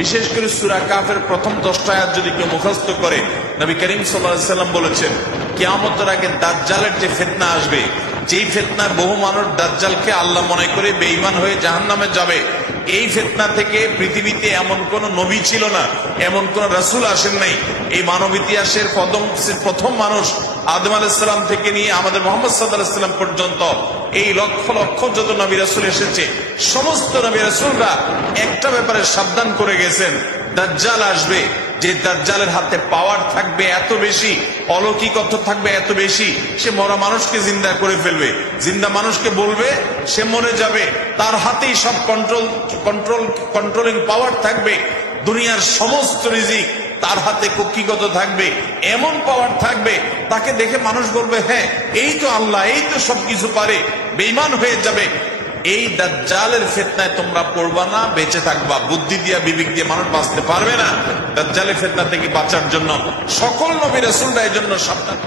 বিশেষ করে সূরা কাফের প্রথম 10টা আয়াত যদি কেউ মুখস্থ করে, নবী করিম সাল্লাল্লাহু আলাইহি সাল্লাম বলেছেন কিয়ামতের আগে দাজ্জালের যে ফিতনা আসবে, যেই ফিতনায় বহু মানুষ দাজ্জালকে আল্লাহ মনে করে বেঈমান হয়ে জাহান্নামে যাবে, এই ফিতনা থেকে পৃথিবীতে এমন কোন নবী ছিল না, এমন কোন রাসূল আসেন নাই। এই মানব ইতিহাসের প্রথম মানুষ আদম আলাইহিস সালাম থেকে নিয়ে আমাদের মুহাম্মদ সাল্লাল্লাহু আলাইহি সাল্লাম পর্যন্ত এই লক্ষ লক্ষ যত নবী রাসূল এসেছে, সমস্ত নবী রাসূলরা একটা ব্যাপারে সাবধান করে গেছেন, দাজ্জাল আসবে। যে দাজ্জালের হাতে পাওয়ার থাকবে এত বেশি, অলৌকিকত্ব থাকবে এত বেশি, সে মরা মানুষকে জিন্দা করে ফেলবে, জিন্দা মানুষকে বলবে সে মরে যাবে, তার হাতেই সব কন্ট্রোলিং পাওয়ার থাকবে, দুনিয়ার সমস্ত রিজিক তার হাতে কক্ষিগত থাকবে, এমন পাওয়ার থাকবে তাকে দেখে মানুষ বলবে হ্যাঁ এই তো আল্লাহ, এই তো সবকিছু পারে, বেঈমান হয়ে যাবে। এই দাজ্জালের ফিতনায় তোমরা পড়বা না, বেঁচে থাকবা। বুদ্ধি দিয়া বিবেক দিয়ে মানুষ বাঁচতে পারবে না। দাজ্জালের ফিতনা থেকে বাঁচার জন্য সকল নবী রাসূলরা এর জন্য সাবধান।